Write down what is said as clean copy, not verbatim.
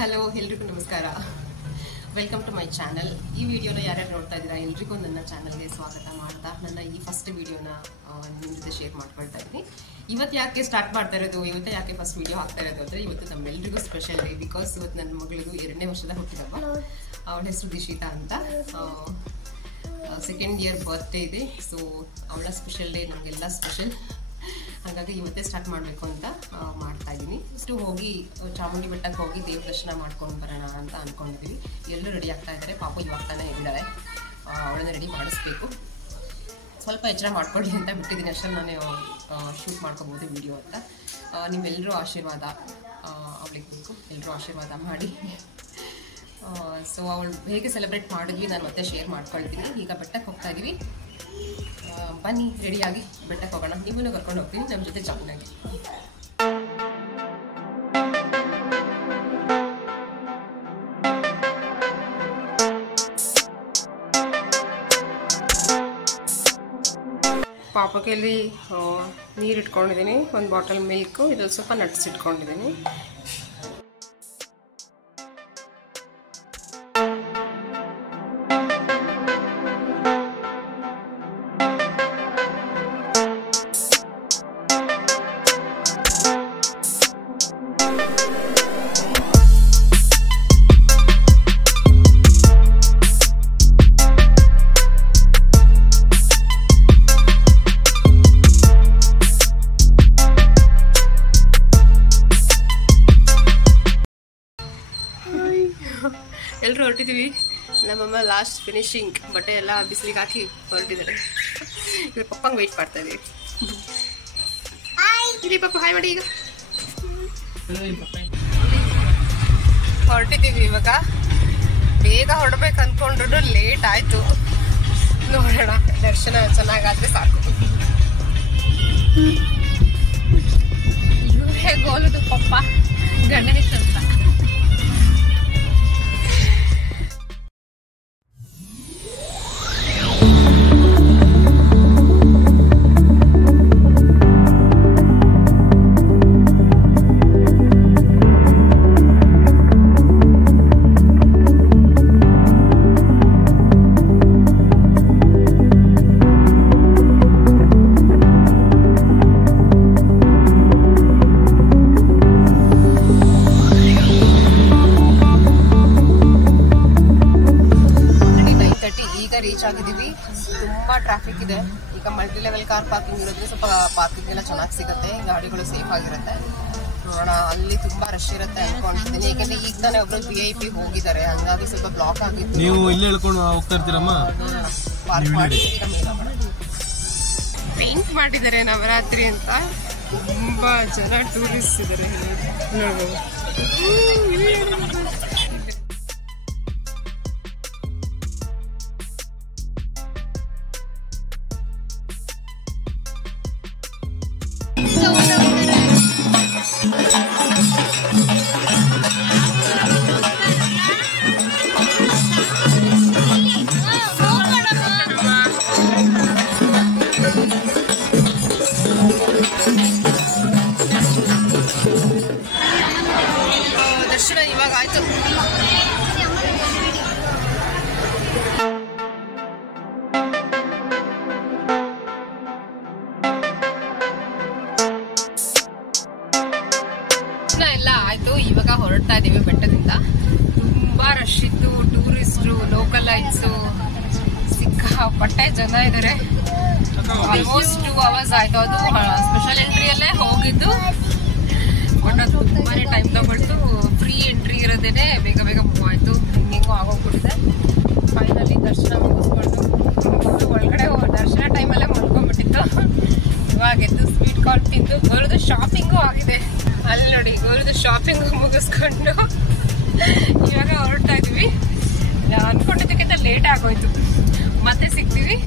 Hello ಎಲ್ರಿಗೂ ನಮಸ್ಕಾರ. Welcome to my channel. ಈ ವಿಡಿಯೋನ ಯಾರ್ಯಾರು ನೋಡ್ತಾ ಇದ್ದೀರಾ ಎಲ್ರಿಗೂ ನನ್ನ ಚಾನಲ್ಗೆ ಸ್ವಾಗತ ಮಾಡ್ತಾ ನನ್ನ ಈ ಫಸ್ಟ್ ವಿಡಿಯೋನ ನಿಮ್ಮ ಜೊತೆ ಶೇರ್ ಮಾಡ್ಕೊಳ್ತಾ ಇದ್ದೀನಿ. ಇವತ್ತು ಯಾಕೆ ಸ್ಟಾರ್ಟ್ ಮಾಡ್ತಾ ಇರೋದು, ಇವತ್ತು ಯಾಕೆ ಫಸ್ಟ್ ವಿಡಿಯೋ ಹಾಕ್ತಾ ಇರೋದು ಅಂದರೆ ಇವತ್ತು ನಮ್ಮೆಲ್ಲರಿಗೂ ಸ್ಪೆಷಲ್ ಡೇ. ಬಿಕಾಸ್ ಇವತ್ತು ನನ್ನ ಮಗಳಿಗೂ 2ನೇ ವರ್ಷದ ಹುಟ್ಟಿದಬ್ಬ. ಅವಳ ಹೆಸರು ದಿಶಿತಾ ಅಂತ. ಸೆಕೆಂಡ್ ಇಯರ್ ಬರ್ತ್ಡೇ ಇದೆ. ಸೊ ಅವಳ ಸ್ಪೆಷಲ್ ಡೇ, ನಮಗೆಲ್ಲ ಸ್ಪೆಷಲ್. ಹಾಗಾಗಿ ಇವತ್ತೇ ಸ್ಟಾರ್ಟ್ ಮಾಡಬೇಕು ಅಂತ ಮಾಡ್ತಾ ಇದ್ದೀನಿ. ಇಷ್ಟು ಹೋಗಿ ಚಾಮುಂಡಿ ಬೆಟ್ಟಕ್ಕೆ ಹೋಗಿ ದೇವ್ರ ದರ್ಶನ ಮಾಡ್ಕೊಂಡು ಬರೋಣ ಅಂತ ಅಂದ್ಕೊಂಡಿದ್ದೀವಿ. ಎಲ್ಲರೂ ರೆಡಿ ಆಗ್ತಾ ಇದ್ದಾರೆ. ಪಾಪ ಇವಾಗ ತಾನೇ ಇದ್ದಾಳೆ, ಅವಳನ್ನ ರೆಡಿ ಮಾಡಿಸ್ಬೇಕು. ಸ್ವಲ್ಪ ಎಚ್ಚರ ಮಾಡ್ಕೊಳ್ಳಿ ಅಂತ ಬಿಟ್ಟಿದ್ದೀನಿ ಅಷ್ಟೇ. ನಾನು ಶೂಟ್ ಮಾಡ್ಕೊಬೋದು ವಿಡಿಯೋ ಅಂತ. ನಿಮ್ಮೆಲ್ಲರೂ ಆಶೀರ್ವಾದ ಅವಳಿಗೆ ಬೇಕು. ಎಲ್ಲರೂ ಆಶೀರ್ವಾದ ಮಾಡಿ. ಸೊ ಅವಳು ಹೇಗೆ ಸೆಲೆಬ್ರೇಟ್ ಮಾಡಿದ್ವಿ ನಾನು ಮತ್ತೆ ಶೇರ್ ಮಾಡ್ಕೊಳ್ತೀನಿ. ಈಗ ಬೆಟ್ಟಕ್ಕೆ ಹೋಗ್ತಾ ಇದ್ದೀವಿ. ಬನ್ನಿ ರೆಡಿಯಾಗಿ ಬೆಟ್ಟಕ್ಕೆ ಹೋಗೋಣ. ನೀವೂ ಕರ್ಕೊಂಡು ಹೋಗ್ತೀನಿ ನಮ್ಮ ಜೊತೆ ಜಾಯಿನ್ ಆಗಿ. ಪಾಪಕ್ಕೆ ಇಲ್ಲಿ ನೀರು ಇಟ್ಕೊಂಡಿದ್ದೀನಿ, ಒಂದು ಬಾಟಲ್ ಮಿಲ್ಕು, ಇದ್ರಲ್ಲಿ ಸ್ವಲ್ಪ ನಟ್ಸ್ ಇಟ್ಕೊಂಡಿದ್ದೀನಿ. ಎಲ್ಲರೂ ಹೊರಟಿದ್ದೀವಿ. ನಮ್ಮಮ್ಮ ಲಾಸ್ಟ್ ಫಿನಿಶಿಂಗ್ ಬಟ್ಟೆ ಎಲ್ಲ ಬಿಸಿಲಿಗೆ ಹಾಕಿ ಹೊರಟಿದ್ದಾರೆ. ಇವ್ರ ಪಪ್ಪಂಗೆ ವೆಯ್ಟ್ ಮಾಡ್ತಾ ಇದೀವಿ. ಇಲ್ಲಿ ಪಪ್ಪ ಹಾಯ್ ಮಾಡಿ. ಈಗ ಹೊರಟಿದ್ದೀವಿ. ಇವಾಗ ಬೇಗ ಹೊರಡ್ಬೇಕು ಅಂದ್ಕೊಂಡ್ರು ಲೇಟ್ ಆಯ್ತು. ನೋಡೋಣ, ದರ್ಶನ ಚೆನ್ನಾಗಾದ್ರೆ ಸಾಕು. ಇವರೇ ಗೋಲುದು ಪಪ್ಪ ಗಣೇಶ್ ಅಂತ. ರೀಚ್ ಆಗಿದ್ದೀವಿ. ತುಂಬಾ ಟ್ರಾಫಿಕ್ ಇದೆ. ಈಗ ಮಲ್ಟಿ ಲೆವೆಲ್ ಕಾರ್ ಪಾರ್ಕಿಂಗ್ ಇರೋದ್ರೆ ಸ್ವಲ್ಪ ಪಾರ್ಕಿಂಗ್ ಎಲ್ಲ ಚೆನ್ನಾಗಿ ಸಿಗುತ್ತೆ, ಗಾಡಿಗಳು ಸೇಫ್ ಆಗಿರುತ್ತೆ. ನೋಡೋಣ, ಅಲ್ಲಿ ತುಂಬಾ ರಶ್ ಇರುತ್ತೆ ಅನ್ಕೊಂಡಿದ್ದೀನಿ. ಯಾಕಂದ್ರೆ ಈಗ ತಾನೇ ಒಬ್ರು VIP ಹೋಗಿದ್ದಾರೆ, ಹಂಗಾಗಿ ಸ್ವಲ್ಪ ಬ್ಲಾಕ್ ಆಗಿತ್ತು. ನೀವು ಇಲ್ಲಿ ಹೇಳ್ಕೊಂಡು ಹೋಗ್ತಾ ಇರ್ತೀರಮ್ಮ. ಪಾರ್ಕ್ ಮಾಡಿ ಪೇಂಟ್ ಮಾಡಿದ್ದಾರೆ ನವರಾತ್ರಿ ಅಂತ. ತುಂಬಾ ಜನ ಟೂರಿಸ್ಟ್ ಇದ್ದಾರೆ. ನೋಡ್ಬೋದು. ದರ್ಶನ ಇವಾಗ ಆಯ್ತು. ಎಲ್ಲ ಆಯ್ತು. ಇವಾಗ ಹೊರಡ್ತಾ ಇದೀವಿ ಬೆಟ್ಟದಿಂದ. ತುಂಬಾ ರಶ್ ಇತ್ತು. ಟೂರಿಸ್ಟ್ರು, ಲೋಕಲೈಟ್ಸು, ಸಿಕ್ಕಾಪಟ್ಟೆ ಜನ ಇದ್ದಾರೆ. ಆಲ್ಮೋಸ್ಟ್ 2 hours ಆಯ್ತು. ಅದು ಸ್ಪೆಷಲ್ ಎಂಟ್ರಿಯಲ್ಲೇ ಹೋಗಿದ್ದು. ಅದು ತುಂಬಾನೇ ಟೈಮ್ ತಗೊಳ್ತು. ಫ್ರೀ ಎಂಟ್ರಿ ಇರೋದೇನೆ ಬೇಗ ಬೇಗ ಮೂವ್ ಆಯ್ತು. ಹಿಂಗಿಂಗೂ ಆಗೋಗ್ಬಿಟ್ಟಿದೆ. ಫೈನಲಿ ದರ್ಶನ ಮುಗಿಸ್ಕೊಂಡು ಒಳಗಡೆ ದರ್ಶನ ಟೈಮಲ್ಲೇ ಮಲ್ಕೊಂಡ್ಬಿಟ್ಟಿತ್ತು. ಇವಾಗ ಎದ್ದು ಸ್ವೀಟ್ ಕಾರ್ನ್ ತಿಂದು ಗೋಲ್ದು ಶಾಪಿಂಗು ಆಗಿದೆ. ಅಲ್ಲಿ ನೋಡಿ, ಗೋಲ್ದು ಶಾಪಿಂಗ್ ಮುಗಿಸ್ಕೊಂಡು ಇವಾಗ ಹೊರಡ್ತಾ ಇದೀವಿ. ಅನ್ಕೊಂಡಿದ್ದಕ್ಕಿಂತ ಲೇಟ್ ಆಗೋಯ್ತು. ಮತ್ತೆ ಸಿಗ್ತೀವಿ.